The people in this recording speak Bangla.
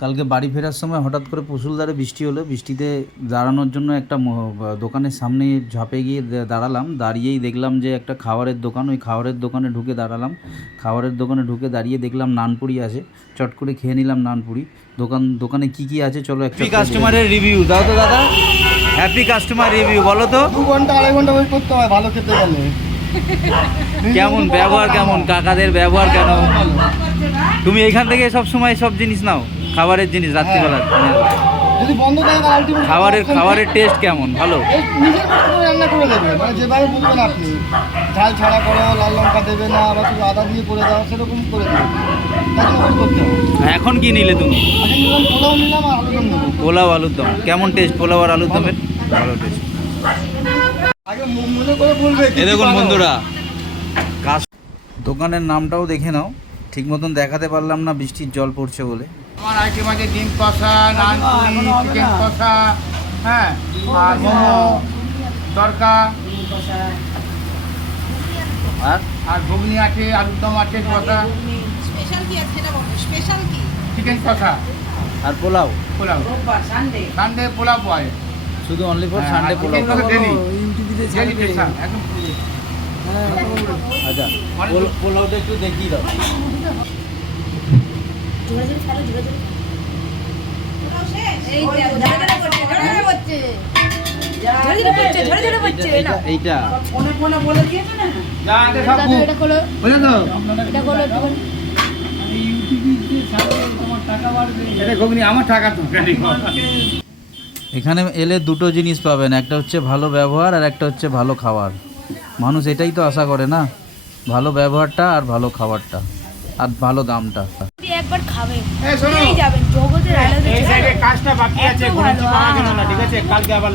কালকে বাড়ি ফেরার সময় হঠাৎ করে পুসুলধারে বৃষ্টি হলো, বৃষ্টিতে দাঁড়ানোর জন্য একটা দোকানের সামনে ঝাঁপে গিয়ে দাঁড়ালাম। দাঁড়িয়েই দেখলাম যে একটা খাবারের দোকান, ওই খাবারের দোকানে ঢুকে দাঁড়ালাম। খাবারের দোকানে ঢুকে দাঁড়িয়ে দেখলাম নানপুরি আছে, চট করে খেয়ে নিলাম নানপুরি। দোকানে কি আছে চলো একটা কাস্টমারের রিভিউ দাও তো দাদা। হ্যাপি কাস্টমার রিভিউ বলো তো। 2 ঘন্টা 2.5 ঘন্টা ওয়েট করতে হয় ভালো খেতে গেলে। কেমন ব্যবহার, কেমন কাকাদের ব্যবহার কেন? তুমি এইখান থেকে সব সময় সব জিনিস নাও, খাবারের জিনিস রাত্রিবেলা? যদি বন্ধ থাকে তাহলে আলটিমেট খাবারের টেস্ট কেমন? ভালো? নিজের মতো করে রান্না করে দেবে, মানে যেভাবে বলবেন আপনি, ঝাল ছাড়া করো, লাল লঙ্কা দেবে না, আবার শুধু আদা দিয়ে করে দাও, সেরকম করে দেবে। তাই জন্য ওয়েট করতে হবে। এখন কি নিলে তুমি? আগে নিলাম পোলাও নিলাম আর আলুদম নেবো। পোলাও আলুর দম কেমন টেস্ট? পোলাও আর আলুর দমের ভালো টেস্ট। আগে মনে করে বলবে। এ দেখুন বন্ধুরা, দোকানের নামটাও দেখে নাও। ঠিক মতন দেখাতে পারলাম না, বৃষ্টির জল পড়ছে বলে। আমার আইটেম আছে ডিম কষা, নান পুরি, চিকেন কষা, হ্যাঁ, আর মোমো, তরকা, আর ঘুগনি আছে, আলুর দম আছে, কষা, স্পেশাল কি আছে সেটা বলো, স্পেশাল কি? চিকেন কষা, আর পোলাও? পোলাও, সানডে পোলাও পায়। শুধু অনলি ফর সানডে পোলাও? একদম আচ্ছা, পোলাওটা একটু দেখিয়ে দাও। এই ঝরে ঝরে পড়ছে না। এইটা ফোনে ফোনে বলে দিয়েছে না। এটা খোলো, বুঝলেন তো? এটা খোলো একটুখানি। এটা ঘুগনি আমার টাকা তো। এখানে এলে দুটো জিনিস পাবেন, একটা হচ্ছে ভালো ব্যবহার আর একটা হচ্ছে ভালো খাবার। মানুষ এটাই তো আশা করে না, ভালো ব্যবহারটা আর ভালো খাবারটা আর ভালো দামটা। একবার খাবেন, এই শোনো, যাবেন জগতের আলো এই সাইডে কাজটা বাকি আছে, ঘুরে পাওয়া গেল না, ঠিক আছে? কালকে আবার